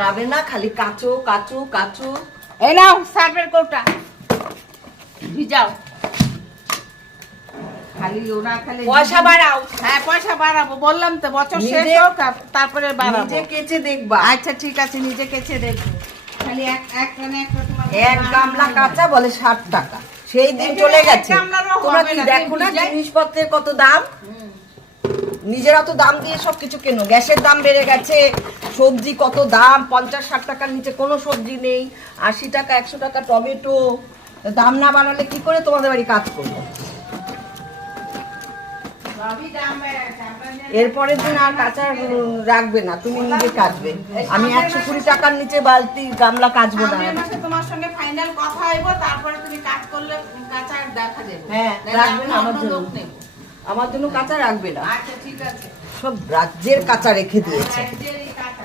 যাবে না, খালি কাচো কাচো কাচো। এই নাও সার্ফের কৌটা, ভিজাও। খালি ওরা খালি পয়সা বাড়াও। হ্যাঁ পয়সা বাড়াবো, বললাম তো বছর শেষ নিজে- হোক তারপরে বাড়াবো। নিজে কেচে দেখবা। আচ্ছা ঠিক আছে, নিজে কেচে দেখবো। খালি একটা তোমার এক গামলা কাঁচা বলে 60 টাকা। সেই দিন এখানে চলে এক গেছে। গামলারও তোমরা হবে কি না, দেখো না ভিজাই। জিনিসপত্রের কত দাম? নিজেরা তো দাম দিয়ে সবকিছু কেনো। গ্যাসের দাম বেড়ে গেছে, সবজি কত দাম, 50-60 টাকার নিচে কোনো সবজি নেই। 80 টাকা 100 টাকা টমেটো। দাম না বাড়ালে কি করে তোমাদের বাড়ি কাজ করবো? সবই দাম বেড়ে গেছে, আপনাদের এরপরের দিন আর কাঁচা রাখবে না, তুমি নিজে কাচবে। আমি 120 টাকার নিচে বালতি গামলা কাচবো না। সামনের মাসে তোমার সঙ্গে ফাইনাল কথা হইব, তারপরে তুমি কাজ করলে কাঁচা দেখা দেবো। হ্যাঁ, নাহলে রাখবে না আমি আমার অন্য জন্য। লোক নেবো। আমার জন্য কাঁচা রাখবে না। আচ্ছা ঠিক আছে। সব রাজ্যের কাঁচা রেখে দিয়েছে। রাজ্যের এই কাঁচা